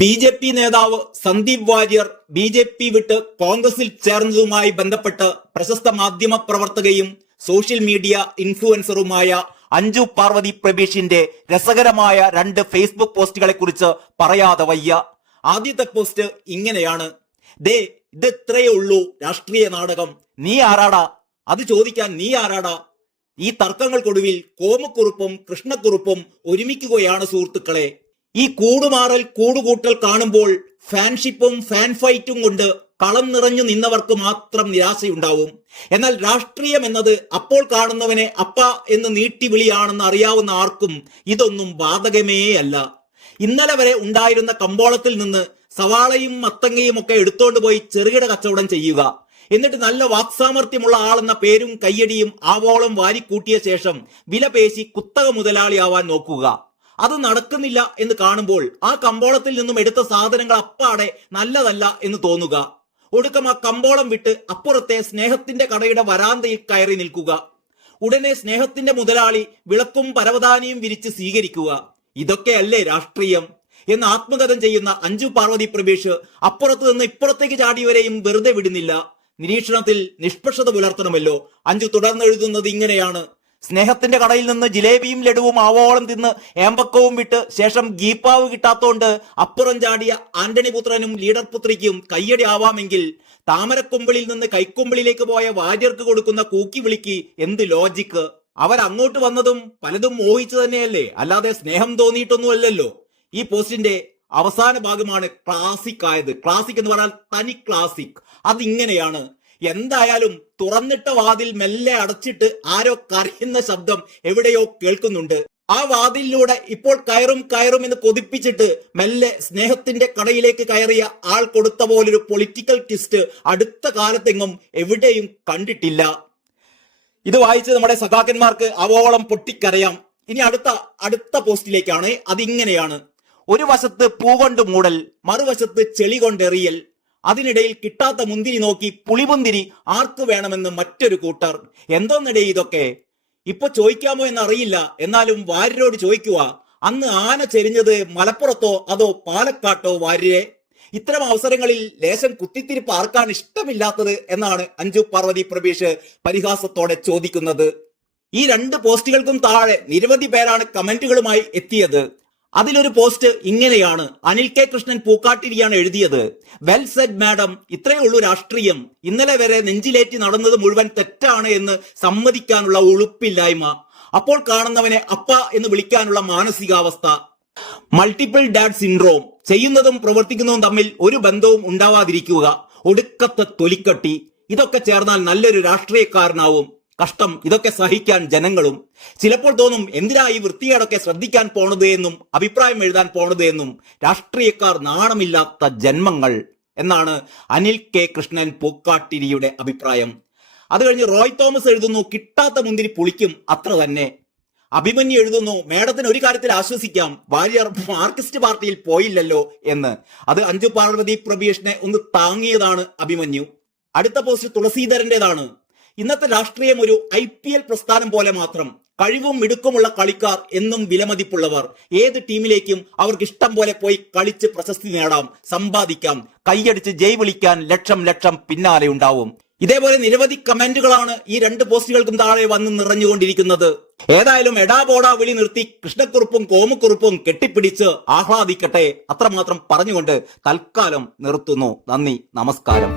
B J P നേതാവ് Sandeep Warrier B J P വിട്ട് കോൺഗ്രസിൽ ചേർന്നതുമായി ബന്ധപ്പെട്ട് പ്രശസ്ത മാധ്യമ പ്രവർത്തകയും സോഷ്യൽ മീഡിയ ഇൻഫ്ലുവൻസറുമായ അഞ്ജു പാർവതി പ്രബീഷിന്റെ രസകരമായ രണ്ട് ഫേസ്ബുക്ക് പോസ്റ്റുകളെ കുറിച്ച് പറയാതെ വയ്യ. ആദ്യത്തെ പോസ്റ്റ് ഇങ്ങനെയാണ്. ദേ ഇത് ഇത്രയേ ഉള്ളൂ രാഷ്ട്രീയ നാടകം. നീ ആരാടാ? അത് ചോദിക്കാൻ നീ ആരാടാ? ഈ തർക്കങ്ങൾക്കൊടുവിൽ കോമക്കുറുപ്പും കൃഷ്ണക്കുറുപ്പും ഒരുമിക്കുകയാണ് സുഹൃത്തുക്കളെ. ഈ കൂടുമാറൽ കൂടുകൂട്ടൽ കാണുമ്പോൾ ഫാൻഷിപ്പും ഫാൻ ഫൈറ്റും കൊണ്ട് കളം നിറഞ്ഞു നിന്നവർക്ക് മാത്രം നിരാശയുണ്ടാവും. എന്നാൽ രാഷ്ട്രീയം എന്നത് അപ്പോൾ കാണുന്നവനെ അപ്പ എന്ന് നീട്ടി വിളിയാണെന്ന് അറിയാവുന്ന ആർക്കും ഇതൊന്നും ബാധകമേ അല്ല. ഇന്നലെ വരെ ഉണ്ടായിരുന്ന കമ്പോളത്തിൽ നിന്ന് സവാളയും മത്തങ്ങയും ഒക്കെ എടുത്തോണ്ട് പോയി ചെറുകിട കച്ചവടം ചെയ്യുക. എന്നിട്ട് നല്ല വാക്സാമർത്ഥ്യമുള്ള ആളെന്ന പേരും കയ്യടിയും ആവോളം വാരിക്കൂട്ടിയ ശേഷം വില പേശി കുത്തക മുതലാളിയാവാൻ നോക്കുക. അത് നടക്കുന്നില്ല എന്ന് കാണുമ്പോൾ ആ കമ്പോളത്തിൽ നിന്നും എടുത്ത സാധനങ്ങൾ അപ്പാടെ നല്ലതല്ല എന്ന് തോന്നുക. ഒടുക്കം ആ കമ്പോളം വിട്ട് അപ്പുറത്തെ സ്നേഹത്തിന്റെ കടയുടെ വരാന്തയിൽ കയറി നിൽക്കുക. ഉടനെ സ്നേഹത്തിന്റെ മുതലാളി വിളക്കും പരവതാനിയും വിരിച്ച് സ്വീകരിക്കുക. ഇതൊക്കെയല്ലേ രാഷ്ട്രീയം? എന്ന് ആത്മകഥം ചെയ്യുന്ന അഞ്ജു പാർവതി പ്രവേശ് അപ്പുറത്ത് നിന്ന് ഇപ്പുറത്തേക്ക് ചാടിയവരെയും വെറുതെ വിടുന്നില്ല. നിരീക്ഷണത്തിൽ നിഷ്പക്ഷത പുലർത്തണമല്ലോ. അഞ്ജു തുടർന്നെഴുതുന്നത് ഇങ്ങനെയാണ്. സ്നേഹത്തിന്റെ കടയിൽ നിന്ന് ജിലേബിയും ലഡുവും ആവോളം തിന്ന് ഏമ്പക്കവും വിട്ട് ശേഷം ഗീപ്പാവ് കിട്ടാത്തോണ്ട് അപ്പുറം ചാടിയ ആന്റണി പുത്രനും ലീഡർ പുത്രിക്കും കയ്യടി ആവാമെങ്കിൽ താമരക്കൊമ്പിളിൽ നിന്ന് കൈക്കൊമ്പിളിലേക്ക് പോയ വാര്യർക്ക് കൊടുക്കുന്ന കൂക്കി വിളിക്ക് എന്ത് ലോജിക്ക് അവർ അങ്ങോട്ട് വന്നതും പലതും മോഹിച്ചു തന്നെയല്ലേ? അല്ലാതെ സ്നേഹം തോന്നിയിട്ടൊന്നുമല്ലല്ലോ. ഈ പോസ്റ്റിന്റെ അവസാന ഭാഗമാണ് ക്ലാസിക് ആയത്. ക്ലാസിക് എന്ന് പറഞ്ഞാൽ തനി ക്ലാസിക് അതിങ്ങനെയാണ് എന്തായാലും തുറന്നിട്ട വാതിൽ മെല്ലെ അടച്ചിട്ട് ആരോ കരയുന്ന ശബ്ദം എവിടെയോ കേൾക്കുന്നുണ്ട്. ആ വാതിലിലൂടെ ഇപ്പോൾ കയറും കയറും എന്ന് കൊതിപ്പിച്ചിട്ട് മെല്ലെ സ്നേഹത്തിന്റെ കടയിലേക്ക് കയറിയ ആൾ കൊടുത്ത പോലൊരു പൊളിറ്റിക്കൽ ട്വിസ്റ്റ് അടുത്ത കാലത്തെങ്ങും എവിടെയും കണ്ടിട്ടില്ല. ഇത് വായിച്ച് നമ്മുടെ സഖാക്കന്മാർക്ക് അവോളം പൊട്ടിക്കരയാം. ഇനി അടുത്ത അടുത്ത പോസ്റ്റിലേക്കാണ്. അതിങ്ങനെയാണ്. ഒരു വശത്ത് പൂകൊണ്ട് മൂടൽ മറുവശത്ത് ചെളി കൊണ്ടെറിയൽ. അതിനിടയിൽ കിട്ടാത്ത മുന്തിരി നോക്കി പുളിമുന്തിരി ആർക്ക് വേണമെന്ന് മറ്റൊരു കൂട്ടർ. എന്തോന്നിടേ ഇതൊക്കെ? ഇപ്പൊ ചോദിക്കാമോ എന്നറിയില്ല. എന്നാലും വാര്യരോട് ചോദിക്കുക അന്ന് ആന ചെരിഞ്ഞത് മലപ്പുറത്തോ അതോ പാലക്കാട്ടോ വാര്യരെ? ഇത്തരം അവസരങ്ങളിൽ ലേശം കുത്തിത്തിരിപ്പ് ആർക്കാണ് ഇഷ്ടമില്ലാത്തത്? എന്നാണ് അഞ്ജു പാർവതി പ്രവീഷ് പരിഹാസത്തോടെ ചോദിക്കുന്നത്. ഈ രണ്ട് പോസ്റ്റുകൾക്കും താഴെ നിരവധി പേരാണ് കമന്റുകളുമായി എത്തിയത്. അതിലൊരു പോസ്റ്റ് ഇങ്ങനെയാണ്. അനിൽ കെ കൃഷ്ണൻ പൂക്കാട്ടിരിയാണ് എഴുതിയത്. വെൽ സെഡ് മാഡം ഇത്രയേ ഉള്ളൂ രാഷ്ട്രീയം. ഇന്നലെ വരെ നെഞ്ചിലേറ്റി നടന്നത് മുഴുവൻ തെറ്റാണ് എന്ന് സമ്മതിക്കാനുള്ള ഉളുപ്പില്ലായ്മ. അപ്പോൾ കാണുന്നവനെ അപ്പ എന്ന് വിളിക്കാനുള്ള മാനസികാവസ്ഥ. Multiple dad syndrome. ചെയ്യുന്നതും പ്രവർത്തിക്കുന്നതും തമ്മിൽ ഒരു ബന്ധവും ഉണ്ടാവാതിരിക്കുക. ഒടുക്കത്തെ തൊലിക്കട്ടി. ഇതൊക്കെ ചേർന്നാൽ നല്ലൊരു രാഷ്ട്രീയക്കാരനാവും. കഷ്ടം ഇതൊക്കെ സഹിക്കാൻ ജനങ്ങളും. ചിലപ്പോൾ തോന്നും എന്തിനാ ഈ വൃത്തികേടൊക്കെ ശ്രദ്ധിക്കാൻ പോണത് എന്നും അഭിപ്രായം എഴുതാൻ പോണത് എന്നും രാഷ്ട്രീയക്കാർ നാണമില്ലാത്ത ജന്മങ്ങൾ എന്നാണ് അനിൽ കെ. കൃഷ്ണൻ പൂക്കാട്ടിരിയുടെ അഭിപ്രായം. അത് കഴിഞ്ഞ് റോയ് തോമസ് എഴുതുന്നു കിട്ടാത്ത മുന്തിരി പുളിക്കും അത്ര തന്നെ. അഭിമന്യു എഴുതുന്നു മേഡത്തിന് ഒരു കാര്യത്തിൽ ആശ്വസിക്കാം വാര്യർ മാർക്സിസ്റ്റ് പാർട്ടിയിൽ പോയില്ലല്ലോ എന്ന്. അത് അഞ്ജു പാർവതി പ്രഭീഷിനെ ഒന്ന് താങ്ങിയതാണ് അഭിമന്യു. അടുത്ത പോസ്റ്റ് തുളസീധരന്റേതാണ് ഇന്നത്തെ രാഷ്ട്രീയം ഒരു ഐ പി എൽ പ്രസ്ഥാനം പോലെ മാത്രം കഴിവും മിടുക്കുമുള്ള കളിക്കാർ എന്നും വിലമതിപ്പുള്ളവർ. ഏത് ടീമിലേക്കും അവർക്ക് ഇഷ്ടം പോലെ പോയി കളിച്ച് പ്രശസ്തി നേടാം സമ്പാദിക്കാം കൈയടിച്ച് ജയ് വിളിക്കാൻ ലക്ഷം ലക്ഷം പിന്നാലെ ഉണ്ടാവും. ഇതേപോലെ നിരവധി കമന്റുകളാണ് ഈ രണ്ട് പോസ്റ്റുകൾക്കും താഴെ വന്ന് നിറഞ്ഞുകൊണ്ടിരിക്കുന്നത്. ഏതായാലും എടാ ബോടാ വിളി നിർത്തി കൃഷ്ണക്കുറുപ്പും കോമക്കുറുപ്പും കെട്ടിപ്പിടിച്ച് ആഹ്ലാദിക്കട്ടെ. അത്രമാത്രം പറഞ്ഞുകൊണ്ട് തൽക്കാലം നിർത്തുന്നു. നന്ദി നമസ്കാരം.